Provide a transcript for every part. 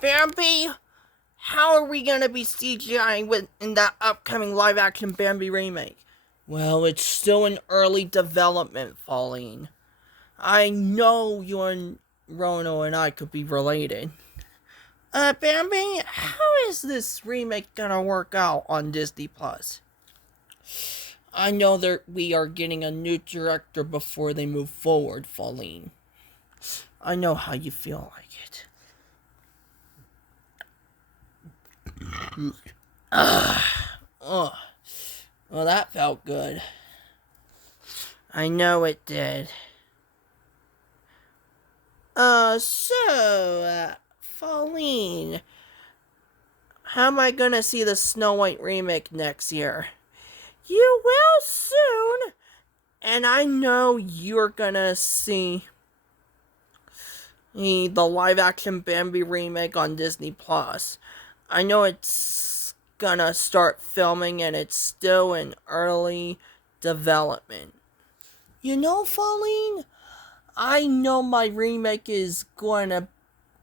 Bambi, how are we gonna be CGIing in that upcoming live-action Bambi remake? Well, it's still in early development, Pauline. I know you and Rono and I could be related. Bambi, how is this remake gonna work out on Disney Plus? I know that we are getting a new director before they move forward, Pauline. I know how you feel like it. Oh, well, that felt good. I know it did. Pauline, how am I gonna see the Snow White remake next year? You will soon, and I know you're gonna see the live action Bambi remake on Disney Plus. I know it's gonna start filming and it's still in early development. You know, Pauline, I know my remake is gonna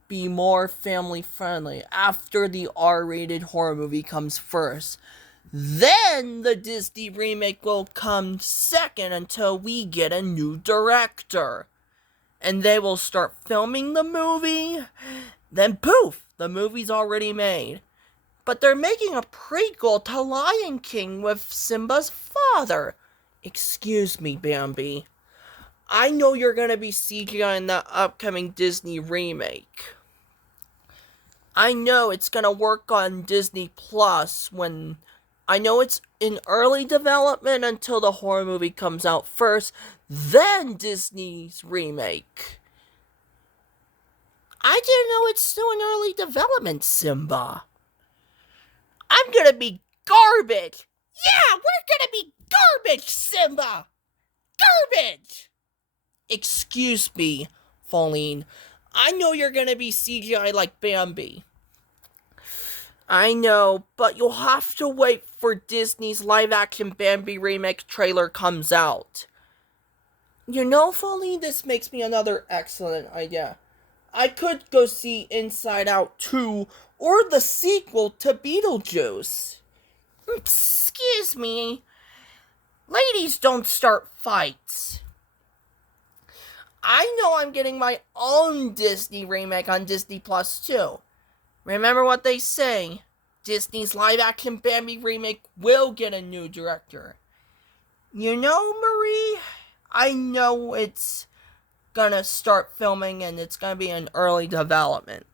be more family friendly after the R-rated horror movie comes first. Then the Disney remake will come second until we get a new director. And they will start filming the movie. Then poof, the movie's already made. But they're making a prequel to Lion King with Simba's father. Excuse me, Bambi. I know you're gonna be CGI in the upcoming Disney remake. I know it's gonna work on Disney Plus when I know it's in early development until the horror movie comes out first, then Disney's remake. I didn't know it's still in early development, Simba. I'm gonna be garbage. Yeah, we're gonna be garbage, Simba. Garbage. Excuse me, Pauline. I know you're gonna be CGI like Bambi. I know, but you'll have to wait for Disney's live-action Bambi remake trailer comes out. You know, Pauline, this makes me another excellent idea. I could go see Inside Out 2 or the sequel to Beetlejuice. Excuse me. Ladies don't start fights. I know I'm getting my own Disney remake on Disney Plus too. Remember what they say. Disney's live-action Bambi remake will get a new director. You know, Marie, I know it's gonna start filming and it's gonna be in early development.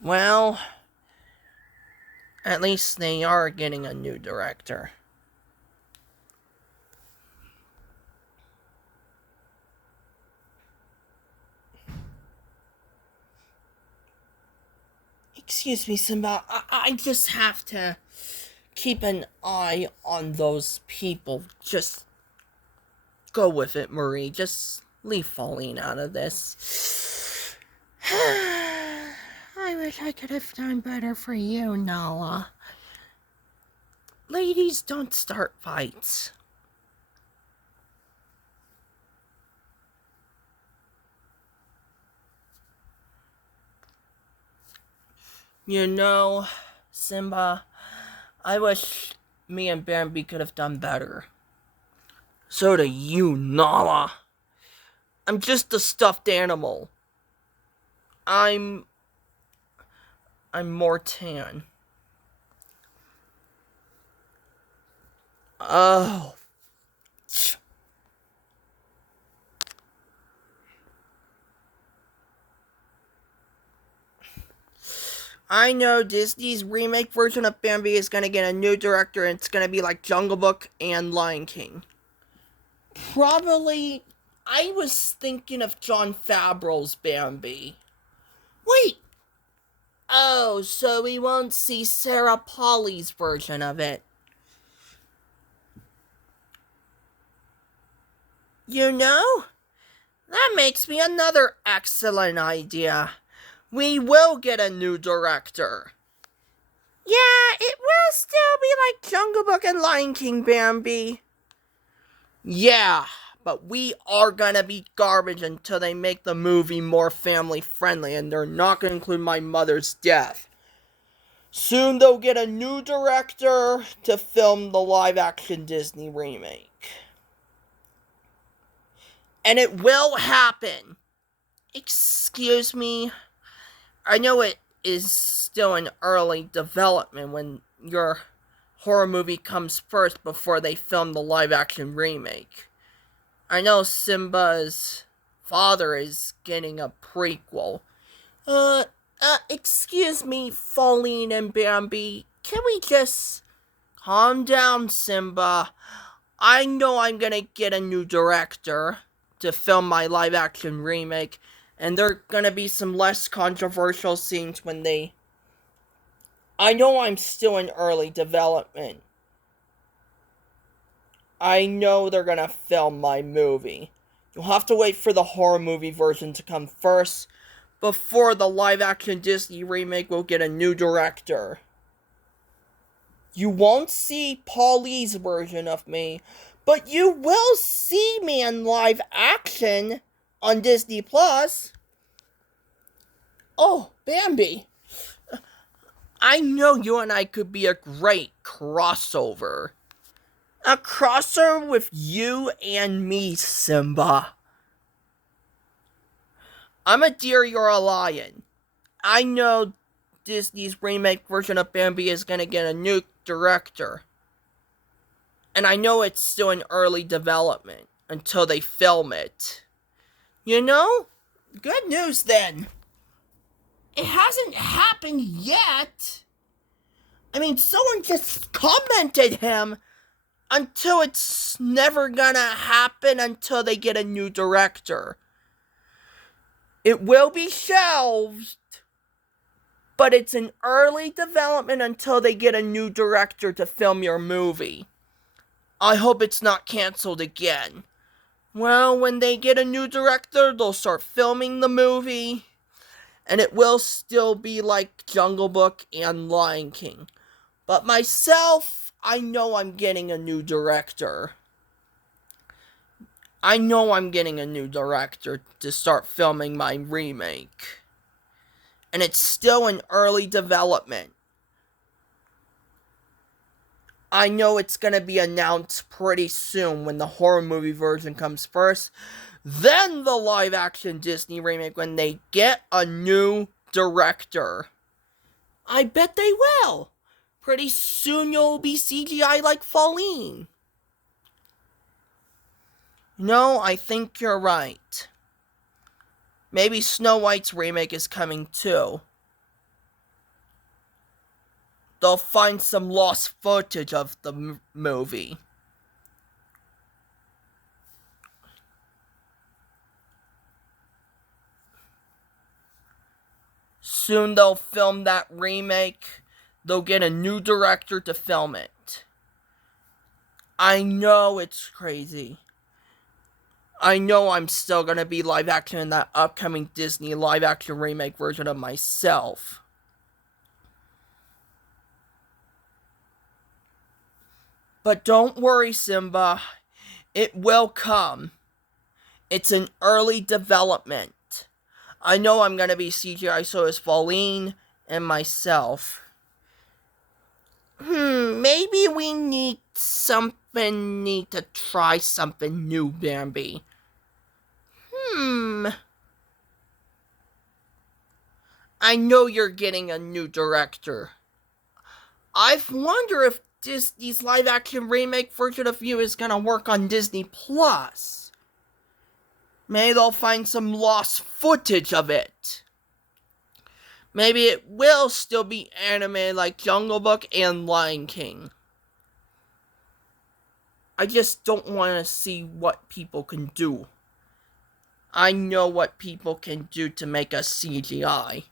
Well, at least they are getting a new director. Excuse me, Simba. I just have to keep an eye on those people. Just go with it, Marie. Just leave Pauline out of this. I wish I could have done better for you, Nala. Ladies don't start fights. You know, Simba, I wish me and Bambi could have done better. So do you, Nala. I'm just a stuffed animal. I'm more tan. Oh. I know Disney's remake version of Bambi is gonna get a new director and it's gonna be like Jungle Book and Lion King. Probably, I was thinking of Jon Favreau's Bambi. Wait! Oh, so we won't see Sarah Polly's version of it. You know, that makes me another excellent idea. We will get a new director. Yeah, it will still be like Jungle Book and Lion King, Bambi. Yeah, but we are gonna be garbage until they make the movie more family friendly, and they're not gonna include my mother's death. Soon they'll get a new director to film the live action Disney remake. And it will happen. Excuse me. I know it is still in early development when your horror movie comes first before they film the live action remake. I know Simba's father is getting a prequel. Excuse me, Pauline and Bambi. Can we just calm down, Simba? I know I'm gonna get a new director to film my live action remake, and there are gonna be some less controversial scenes when they. I know I'm still in early development. I know they're gonna film my movie. You'll have to wait for the horror movie version to come first before the live action Disney remake will get a new director. You won't see Paulie's version of me, but you will see me in live action on Disney Plus. Oh, Bambi. I know you and I could be a great crossover. A crossover with you and me, Simba. I'm a deer, you're a lion. I know Disney's remake version of Bambi is gonna get a new director. And I know it's still in early development until they film it. You know? Good news then. It hasn't happened yet. I mean, someone just commented him until it's never gonna happen until they get a new director. It will be shelved, but it's in early development until they get a new director to film your movie. I hope it's not canceled again. Well, when they get a new director, they'll start filming the movie, and it will still be like Jungle Book and Lion King. But myself, I know I'm getting a new director. I know I'm getting a new director to start filming my remake. And it's still in early development. I know it's gonna be announced pretty soon when the horror movie version comes first. Then the live action Disney remake when they get a new director. I bet they will. Pretty soon you'll be CGI like Pauline. No, I think you're right. Maybe Snow White's remake is coming too. They'll find some lost footage of the movie. Soon they'll film that remake. They'll get a new director to film it. I know it's crazy. I know I'm still gonna be live action in that upcoming Disney live action remake version of myself. But don't worry, Simba. It will come. It's in early development. I know I'm gonna be CGI, so is Pauline and myself. Maybe we need to try something new, Bambi. I know you're getting a new director. I wonder if Disney's live action remake version of you is gonna work on Disney Plus. Maybe they'll find some lost footage of it. Maybe it will still be animated like Jungle Book and Lion King. I just don't want to see what people can do. I know what people can do to make a CGI.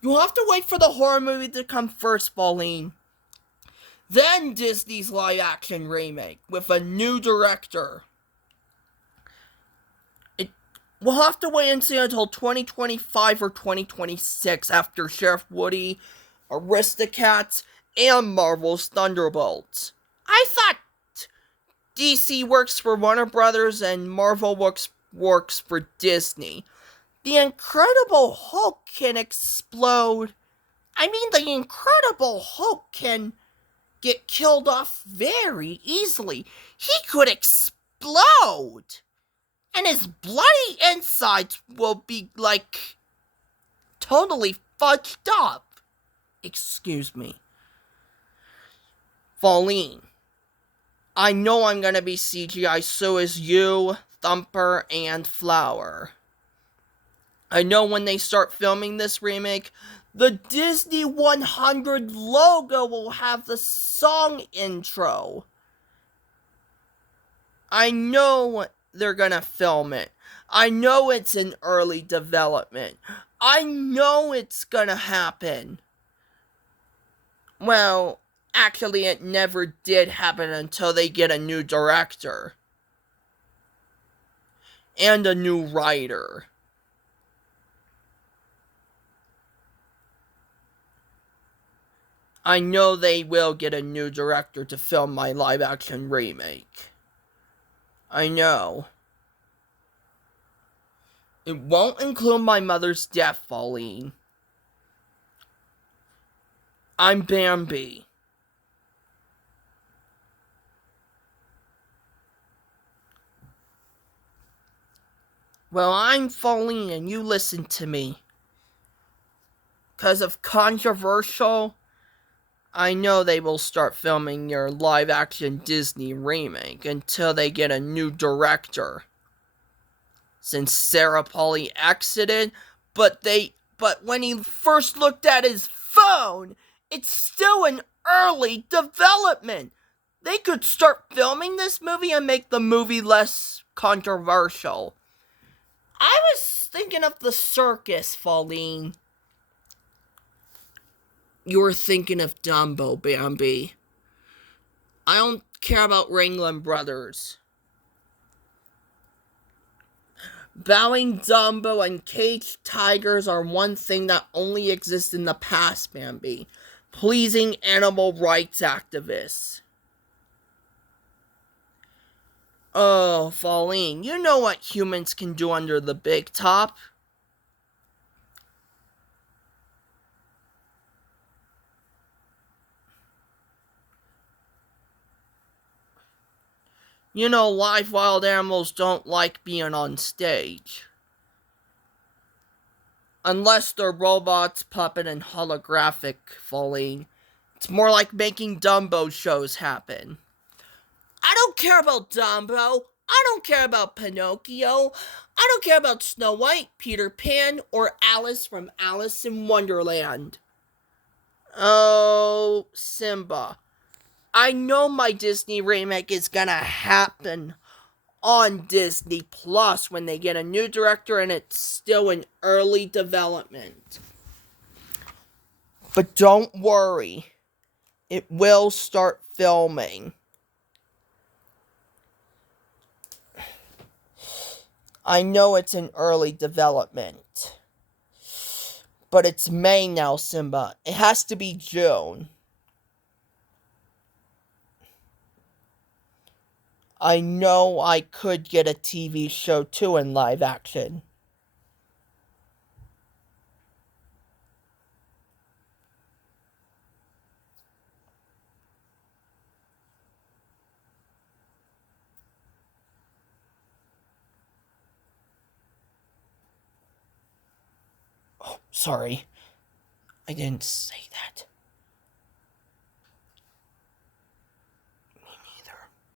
You'll have to wait for the horror movie to come first, Pauline. Then Disney's live action remake with a new director. We'll have to wait and see until 2025 or 2026 after Sheriff Woody, Aristocats, and Marvel's Thunderbolts. I thought DC works for Warner Brothers and Marvel works for Disney. The Incredible Hulk can explode. I mean, the Incredible Hulk can get killed off very easily. He could explode! And his bloody insides will be, like, totally fudged up. Excuse me. Pauline, I know I'm gonna be CGI, so is you, Thumper, and Flower. I know when they start filming this remake, the Disney 100 logo will have the song intro. I know they're gonna film it. I know it's in early development. I know it's gonna happen. Well, actually, it never did happen until they get a new director. And a new writer. I know they will get a new director to film my live-action remake. I know. It won't include my mother's death, Pauline. I'm Bambi. Well, I'm Pauline and you listen to me. 'Cause of controversial, I know they will start filming your live-action Disney remake until they get a new director. Since Sarah Polly exited, but when he first looked at his phone, it's still in early development. They could start filming this movie and make the movie less controversial. I was thinking of the circus, Pauline. You were thinking of Dumbo, Bambi. I don't care about Ringling Brothers. Bowing Dumbo and caged tigers are one thing that only exists in the past, Bambi. Pleasing animal rights activists. Oh, Pauline, you know what humans can do under the big top? You know, live wild animals don't like being on stage. Unless they're robots, puppet, and holographic, Pauline. It's more like making Dumbo shows happen. I don't care about Dumbo. I don't care about Pinocchio. I don't care about Snow White, Peter Pan, or Alice from Alice in Wonderland. Oh, Simba. I know my Disney remake is gonna happen on Disney Plus when they get a new director and it's still in early development. But don't worry, it will start filming. I know it's in early development. But it's May now, Simba. It has to be June. I know I could get a TV show too in live action. Oh, sorry. I didn't say that.